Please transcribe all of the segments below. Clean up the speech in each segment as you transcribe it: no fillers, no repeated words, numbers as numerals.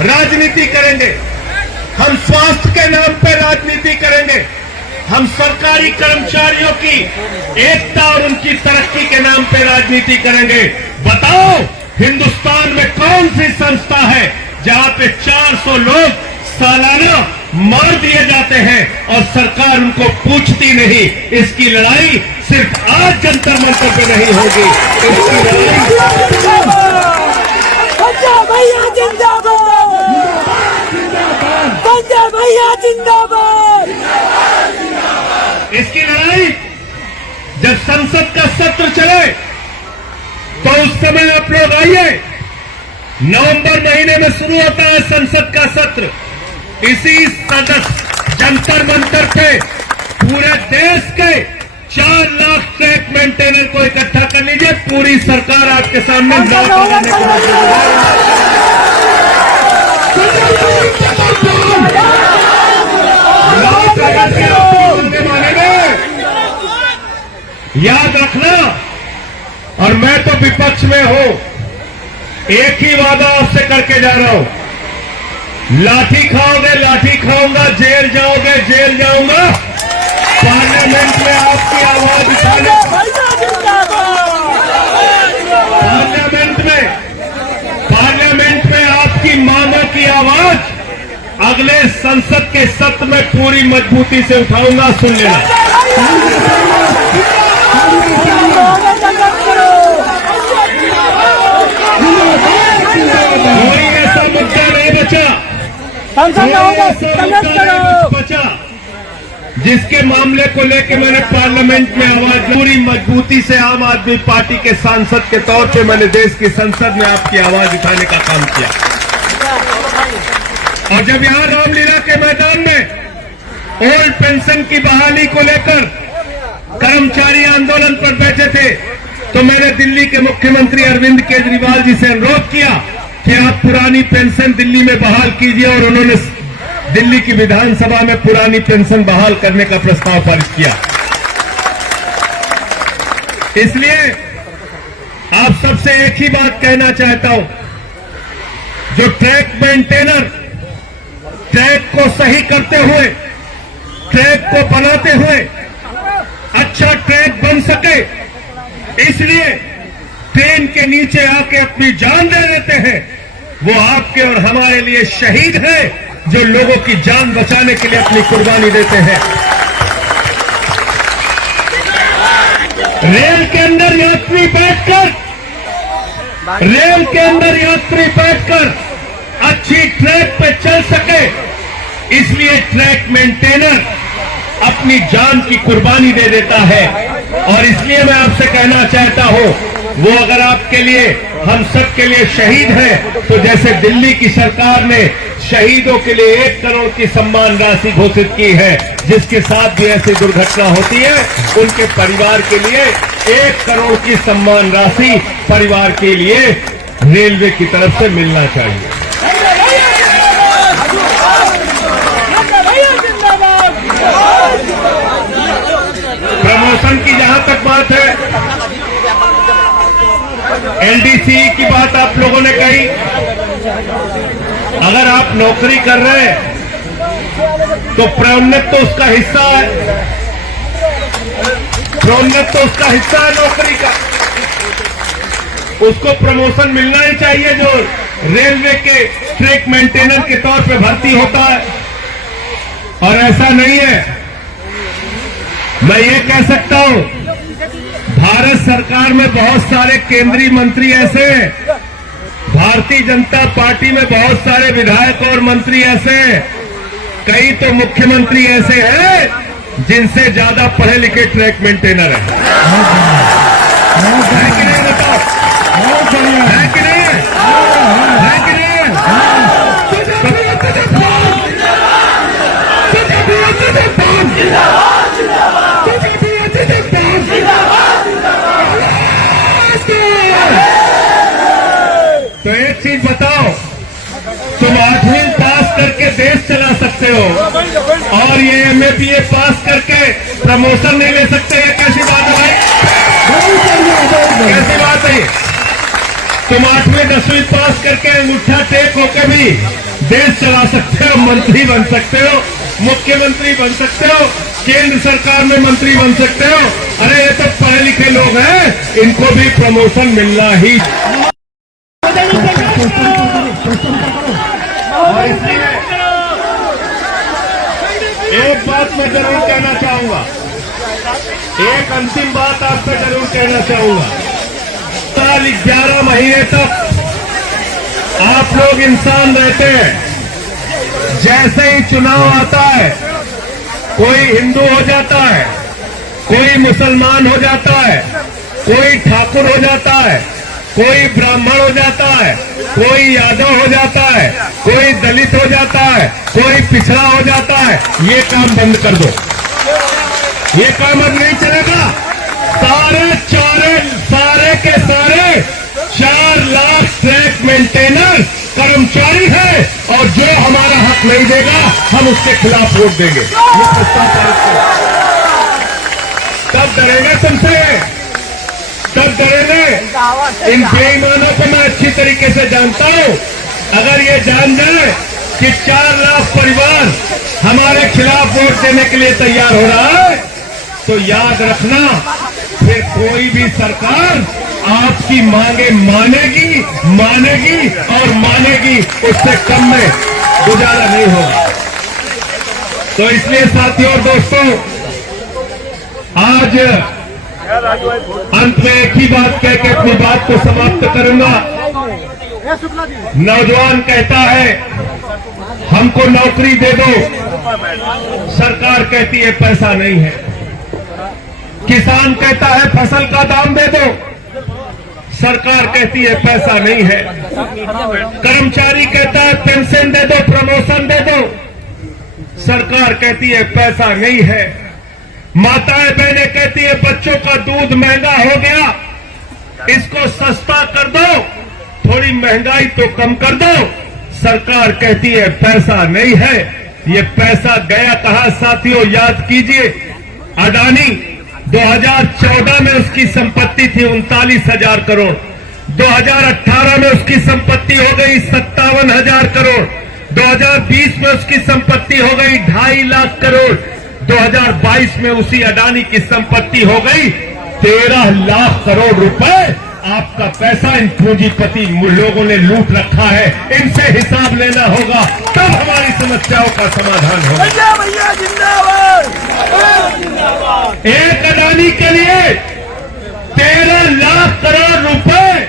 राजनीति करेंगे, हम स्वास्थ्य के नाम पे राजनीति करेंगे, हम सरकारी कर्मचारियों की एकता और उनकी तरक्की के नाम पे राजनीति करेंगे। बताओ हिंदुस्तान में कौन सी संस्था है जहां पे 400 लोग सालाना मार दिए जाते हैं और सरकार उनको पूछती नहीं। इसकी लड़ाई सिर्फ आज जंतर मंतर पे नहीं होगी, इसकी लड़ाई भैया जिंदाबाद, संजय भैया जिंदाबाद। इसकी लड़ाई जब संसद का सत्र चले तो उस समय आप लोग आइए। नवंबर महीने में शुरू होता है संसद का सत्र। इसी सदस्य जंतर मंतर पे पूरे देश के 4 लाख ट्रैक मेंटेनर को इकट्ठा कर लीजिए। पूरी सरकार आपके सामने याद रखना। और मैं तो विपक्ष में हूं, एक ही वादा आपसे करके जा रहा हूं, लाठी खाओगे लाठी खाऊंगा, जेल जाओगे जेल जाऊंगा। पार्लियामेंट में आपकी आवाज उठाने, पार्लियामेंट में आपकी मांगों की आवाज अगले संसद के सत्र में पूरी मजबूती से उठाऊंगा। सुन लेना, कोई ऐसा मुद्दा नहीं बचा जिसके मामले को लेकर मैंने पार्लियामेंट में आवाज, पूरी मजबूती से आम आदमी पार्टी के सांसद के तौर पे मैंने देश की संसद में आपकी आवाज उठाने का काम किया। और जब यहां रामलीला के मैदान में ओल्ड पेंशन की बहाली को लेकर कर्मचारी आंदोलन पर बैठे थे तो मैंने दिल्ली के मुख्यमंत्री अरविंद केजरीवाल जी से अनुरोध किया कि आप पुरानी पेंशन दिल्ली में बहाल कीजिए, और उन्होंने दिल्ली की विधानसभा में पुरानी पेंशन बहाल करने का प्रस्ताव पारित किया। इसलिए आप सबसे एक ही बात कहना चाहता हूं, जो ट्रैक मेंटेनर ट्रैक को सही करते हुए, ट्रैक को बनाते हुए अच्छा ट्रैक बन सके, इसलिए ट्रेन के नीचे आके अपनी जान दे देते हैं, वो आपके और हमारे लिए शहीद हैं, जो लोगों की जान बचाने के लिए अपनी कुर्बानी देते हैं। रेल के अंदर यात्री बैठकर अच्छी ट्रैक पे चल सके, इसलिए ट्रैक मेंटेनर अपनी जान की कुर्बानी दे देता है। और इसलिए मैं आपसे कहना चाहता हूं, वो अगर आपके लिए, हम सब के लिए शहीद हैं, तो जैसे दिल्ली की सरकार ने शहीदों के लिए 1 करोड़ की सम्मान राशि घोषित की है, जिसके साथ भी ऐसी दुर्घटना होती है उनके परिवार के लिए 1 करोड़ की सम्मान राशि परिवार के लिए रेलवे की तरफ से मिलना चाहिए। प्रमोशन की जहां तक बात है, एलडीसी की बात आप लोगों ने कही। अगर आप नौकरी कर रहे हैं तो प्रोन्नत तो उसका हिस्सा है, प्रोन्नत तो उसका हिस्सा है नौकरी का, उसको प्रमोशन मिलना ही चाहिए जो रेलवे के ट्रैक मेंटेनर के तौर पे भर्ती होता है। और ऐसा नहीं है, मैं ये कह सकता हूं, भारत सरकार में बहुत सारे केंद्रीय मंत्री ऐसे हैं, भारतीय जनता पार्टी में बहुत सारे विधायक और मंत्री ऐसे हैं, कई तो मुख्यमंत्री ऐसे हैं जिनसे ज्यादा पढ़े लिखे ट्रैक मेंटेनर हैं। है कि नहीं बताओ? है कि नहीं? है कि नहीं? तो एक चीज बताओ, तुम 8वीं पास करके देश चला सकते हो और ये MA BA पास करके प्रमोशन नहीं ले सकते, ये कैसी बात है भाई? कैसी बात है? तुम 8वीं 10वीं पास करके अंगूठा टेक होकर भी देश चला सकते हो, मंत्री बन सकते हो, मुख्यमंत्री बन सकते हो, केंद्र सरकार में मंत्री बन सकते हो। अरे ये तो पढ़े लिखे लोग हैं, इनको भी प्रमोशन मिलना ही। और इसलिए एक बात मैं जरूर कहना चाहूंगा, एक अंतिम बात आपसे जरूर कहना चाहूंगा। साल 11 महीने तक आप लोग इंसान रहते हैं, जैसे ही चुनाव आता है कोई हिंदू हो जाता है, कोई मुसलमान हो जाता है, कोई ठाकुर हो जाता है, कोई ब्राह्मण हो जाता है, कोई यादव हो जाता है, कोई दलित हो जाता है, कोई पिछड़ा हो जाता है। ये काम बंद कर दो, ये काम अब नहीं चलेगा। सारे के सारे 4 लाख ट्रैक मेंटेनर कर्मचारी है, और जो हमारा हक नहीं देगा हम उसके खिलाफ वोट देंगे। ये प्रस्ताव पारित करो। तब डरेंगे तुमसे, तब डरेंगे। इन बेईमानों को मैं अच्छी तरीके से जानता हूं। अगर ये जान जाए कि 4 लाख परिवार हमारे खिलाफ वोट देने के लिए तैयार हो रहा है, तो याद रखना फिर कोई भी सरकार आपकी मांगे मानेगी और मानेगी, उससे कम में गुजारा नहीं होगा। तो इसलिए साथियों और दोस्तों, आज अंत में एक ही बात कह के अपनी बात को समाप्त करूंगा। नौजवान कहता है हमको नौकरी दे दो, सरकार कहती है पैसा नहीं है। किसान कहता है फसल का दाम दे दो, सरकार कहती है पैसा नहीं है। कर्मचारी कहता है पेंशन दे दो, प्रमोशन दे दो, सरकार कहती है पैसा नहीं है। माताएं बहनें कहती है बच्चों का दूध महंगा हो गया, इसको सस्ता कर दो, थोड़ी महंगाई तो कम कर दो, सरकार कहती है पैसा नहीं है। ये पैसा गया कहां साथियों, याद कीजिए। अडानी 2014 में उसकी संपत्ति थी 39,000 करोड़, 2018 में उसकी संपत्ति हो गई 57,000 करोड़, 2020 में उसकी संपत्ति हो गई 2.5 लाख करोड़, 2022 में उसी अडानी की संपत्ति हो गई 13 लाख करोड़ रुपए। आपका पैसा इन पूंजीपति लोगों ने लूट रखा है, इनसे हिसाब लेना होगा, तब हमारी समस्याओं का समाधान होगा। भैया जिंदाबाद। एक अडानी के लिए 13 लाख करोड़ रुपए,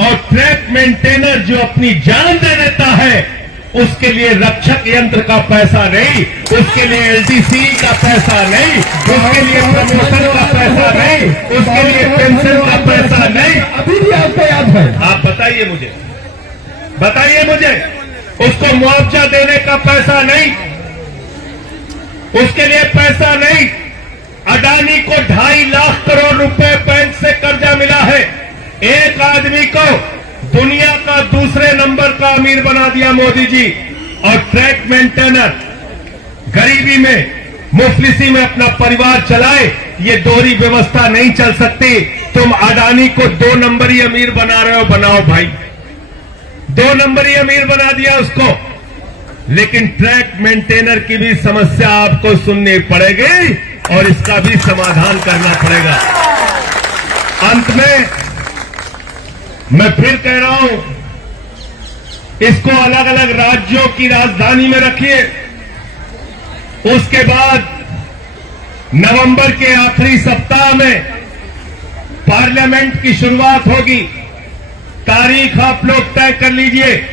और ट्रैक मेंटेनर जो अपनी जान दे देता है उसके लिए रक्षक यंत्र का पैसा नहीं, उसके लिए एलडीसी का पैसा नहीं, उसके लिए प्रमोशन का पैसा नहीं, उसके लिए पेंशन का पैसा नहीं। अभी भी आपको याद है? आप बताइए मुझे, उसको मुआवजा देने का पैसा नहीं, उसके लिए पैसा नहीं। अडानी को 2.5 लाख करोड़ रुपए बैंक से कर्जा मिला है। एक आदमी को दुनिया का दूसरे नंबर का अमीर बना दिया मोदी जी, और ट्रैक मेंटेनर गरीबी में मुफलिसी में अपना परिवार चलाए, ये दोहरी व्यवस्था नहीं चल सकती। तुम अडानी को 2 नंबरी अमीर बना रहे हो, बनाओ भाई, 2 नंबरी अमीर बना दिया उसको, लेकिन ट्रैक मेंटेनर की भी समस्या आपको सुननी पड़ेगी और इसका भी समाधान करना पड़ेगा। अंत में मैं फिर कह रहा हूं, इसको अलग अलग राज्यों की राजधानी में रखिए। उसके बाद नवंबर के आखिरी सप्ताह में पार्लियामेंट की शुरुआत होगी। तारीख आप लोग तय कर लीजिए,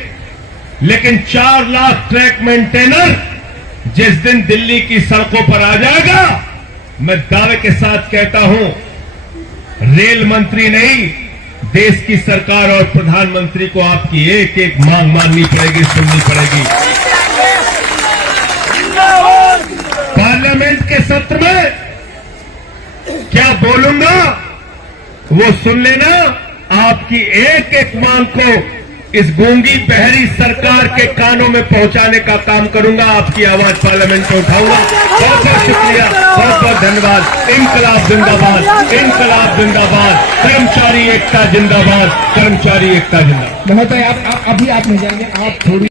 लेकिन 4 लाख ट्रैक मेंटेनर जिस दिन दिल्ली की सड़कों पर आ जाएगा, मैं दावे के साथ कहता हूं, रेल मंत्री नहीं, देश की सरकार और प्रधानमंत्री को आपकी एक एक मांग माननी पड़ेगी, सुननी पड़ेगी। पार्लियामेंट के सत्र में क्या बोलूंगा वो सुन लेना। आपकी एक एक मांग को इस गूंगी बहरी सरकार के कानों में पहुंचाने का काम करूंगा, आपकी आवाज पार्लियामेंट में उठाऊंगा। बहुत बहुत शुक्रिया, बहुत बहुत धन्यवाद। इनकलाब जिंदाबाद, इनकलाब जिंदाबाद, कर्मचारी एकता जिंदाबाद, कर्मचारी एकता जिंदाबाद। महोदय आप अभी आप नहीं जाएंगे, आप थोड़ी